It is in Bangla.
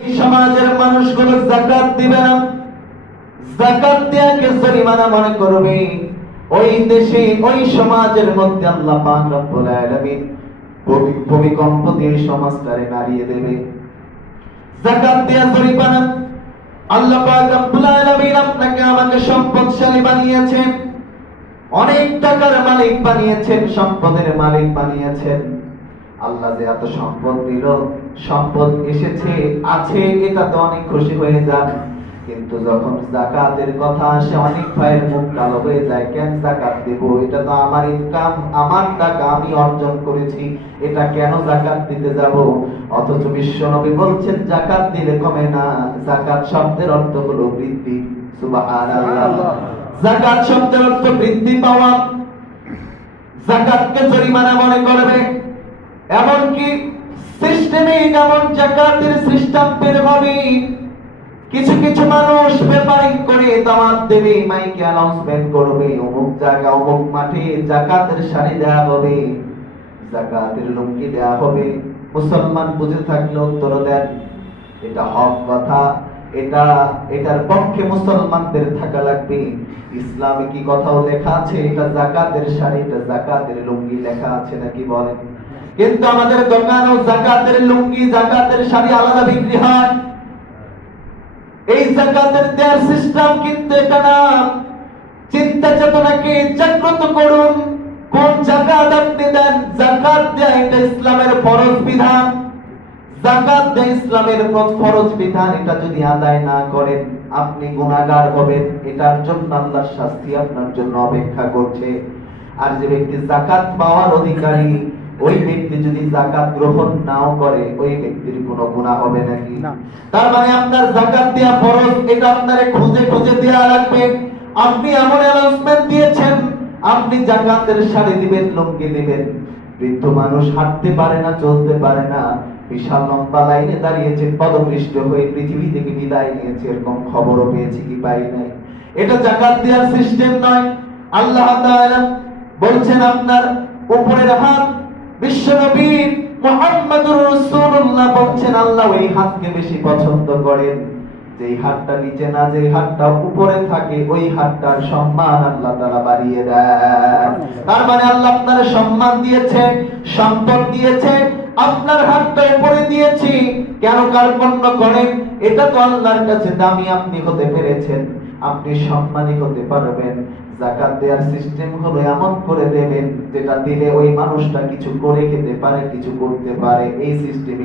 সমাজের মানুষগুলো জাকাত দিবে না। জাকাত দেয়াকে জরিমানা মনে করবে? ওই দেশে, ওই সমাজের মধ্যে আল্লাহ পাক রব্বুল আলামিন ভূমিকম্প দিয়ে সমাজটারে নাড়িয়ে দেবে। জাকাত দেয়া জরিমানা। আল্লাহ পাক রব্বুল আলামিন আপনাকে আমাকে সম্পদশালী বানিয়েছেন। অনেক টাকার মালিক বানিয়েছেন, সম্পদের মালিক বানিয়েছেন। আল্লাহ যে এত সম্পদ দিল সম্পদ এসেছে আছে এটা তো অনেক খুশি হয়ে যান কিন্তু যখন জাকাতের কথা আসে অনেক ভাইয়ের মুখ কালো হয়ে যায় কেন জাকাত দেব? এটা তো আমার ইনকাম আমার টাকা আমি অর্জন করেছি এটা কেন জাকাত দিতে যাব? অথচ বিশ্ব নবী বলছেন জাকাত দিলে কমে না জাকাত শব্দের অর্থ হলো বৃদ্ধি। সুবহানাল্লাহ। জাকাত শব্দের অর্থ বৃদ্ধি পাওয়া। জাকাতকে জরিমানা মনে করবে। এমনকি সিস্টেমে এমন জাকাতের সিস্টেম বের হবে, কিছু কিছু মানুষ পেপারিং করে দাওয়াত দেবে, মাইকে অ্যানাউন্সমেন্ট করবে, অমুক জায়গা, অমুক মাঠে জাকাতের শাড়ি দেওয়া হবে, জাকাতের লুঙ্গি দেওয়া হবে। মুসলমান বুঝে থাকলে উত্তর দেন, এটা হক কথা। এটা, এটার পক্ষে মুসলমানদের থাকা লাগবে। ইসলামে কি কথাও লেখা আছে? এটা জাকাতের শাড়ি এটা জাকাতের লুঙ্গি লেখা আছে নাকি বলেন? কিন্তু আমাদের দোকানেও জাকাতের লুঙ্গি, জাকাতের শাড়ি আলাদা বিক্রি হয়। এই জাকাতের দেওয়ার সিস্টেম কিন্তু এটা না। চিন্তা চেতনাকে জাগ্রত করুন। কোন জাকাত আপনি দেন? জাকাত দেয়া এটা ইসলামের ফরজ বিধান। জাকাত দেয়া ইসলামের ফরজ বিধান এটা যদি আদায় না করেন আপনি গুনাহগার হবেন। এটার জন্য আল্লাহর শাস্তি আপনার জন্য অপেক্ষা করছে। আর যে ব্যক্তি জাকাত পাওয়ার অধিকারী ওই ব্যক্তি যদি জাকাত গ্রহণ নাও করে ওই ব্যক্তির কোনো গুনাহ হবে নাকি। তার মানে আপনার জাকাত দেয়া ফরজ এটা আপনারে খুঁজে খুঁজে দেয়া লাগবে। আপনি এমন অ্যানাউন্সমেন্ট দিয়েছেন আপনি জাকাতের শাড়ি দিবেন লুঙ্গি দিবেন। বৃদ্ধ মানুষ হাঁটতে পারে না চলতে পারে না। বিশাল লম্বা লাইনে দাঁড়িয়েছে পদপৃষ্ট হয়ে পৃথিবী থেকে বিদায় নিয়েছে। এরকম খবরও পেয়েছি কি পাই নাই। এটা জাকাত দেওয়ার সিস্টেম নয়। আল্লাহ বলছেন, আপনার উপরের হাত বিশ্বনবী মুহাম্মদুর রাসূলুল্লাহ বলছেন, আল্লাহ ওই হাতকে বেশি পছন্দ করেন। যেই হাতটা নিচে না, যেই হাতটা উপরে থাকে, ওই হাতটার সম্মান আল্লাহ তাআলা বাড়িয়ে দেন। তার মানে আল্লাহ আপনার সম্মান দিয়েছে, সম্পদ দিয়েছে, আপনার হাতটা উপরে দিয়েছি। কেন কার্পণ্য করেন? এটা তো আল্লাহর কাছে দামি, আপনি হতে পেরেছেন, আপনি সম্মানী হতে পারবেন। জাকাত দেওয়ার সিস্টেম হলো এমন করে দেবেন, যেটা দিলে ওই মানুষটা কিছু করে খেতে পারে, কিছু করতে পারে। এই সিস্টেম